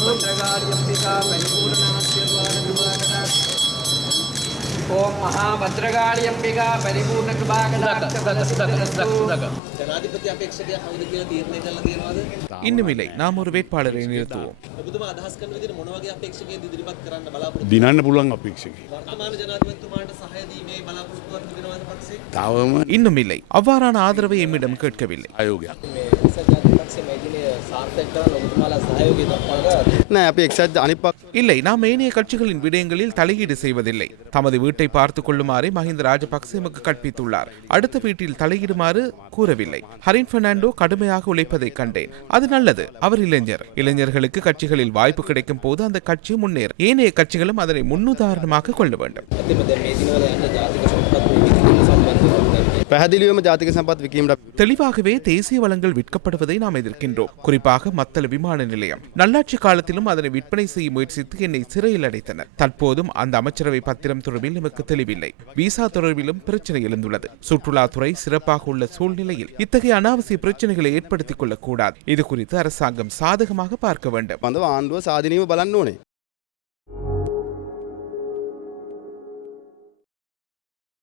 भद्रकाल्यम्बिका परिपूर्णाशीर्वादविभागदा ओम महाभद्रकाल्यम्बिका परिपूर्णकृपागदा ஜனாதிபதி அபேட்சையா ஹவுது කියලා තීරණය කරලා තියෙනවද? ඉන්නෙමිලයි. நாம் ஒரு வேட்பாளரை நிறுத்துவோம். ඔබතුමා අදහස් කරන විදිහට මොන වගේ අපේක්ෂකයෙන්ද ඉදිරිපත් කරන්න බලාපොරොත්තු දිනන්න පුළුවන් අපේක්ෂකයෙක්. වර්තමාන ஜனாதிபதிතුමාට சஹாய දීමේ බලාපොරොත්තුවක් තිබෙනවද පක්ෂේ? තවම ඉන්නෙමිලයි. அவ்வாறான ஆதரவை எம்மிடம் கேட்கவில்லை. අයෝගයක්. මේ இல்லை நாம் ஏனைய கட்சிகளின் விடயங்களில் தலையீடு செய்வதில்லை. தமது வீட்டை பார்த்துக் கொள்ளுமாறு மஹிந்த ராஜபக்சேமுக்கு கற்பித்துள்ளார். அடுத்த வீட்டில் தலையிடுமாறு கூறவில்லை. ஹரின் பெர்னாண்டோ கடுமையாக உழைப்பதை கண்டேன். அது நல்லது அவர் இளைஞர். இளைஞர்களுக்கு கட்சிகளில் வாய்ப்பு கிடைக்கும் போது அந்த கட்சி முன்னேறும். ஏனைய கட்சிகளும் அதனை முன்னுதாரணமாக கொள்ள வேண்டும். පැහැදිලිවම ජාතික සම්පත් විකීමට தெளிவாகவே தேசிய வளங்கள் விற்கப்படுவதை நாம் எதிர்க்கின்றோம் குறிப்பாக மத்தள விமான நிலையம் நல்லாட்சி காலத்திலும் அதனை விற்பனை செய்ய முயற்சித்து என்னை சிறையில் அடைத்தனர் தற்போதும் அந்த அமைச்சரவை பத்திரம் தொடர்பில் நமக்கு தெளிவில்லை விசா தொடர்பிலும் பிரச்சனை எழுந்துள்ளது சுற்றுலாத்துறை சிறப்பாக உள்ள சூழ்நிலையில் இத்தகைய அனாவசிய பிரச்சனைகளை ஏற்படுத்திக் கொள்ளக்கூடாது இது குறித்து அரசாங்கம் சாதகமாக பார்க்க வேண்டும் බඳව ආණ්ඩුව සාධනීව බලන්න ඕනේ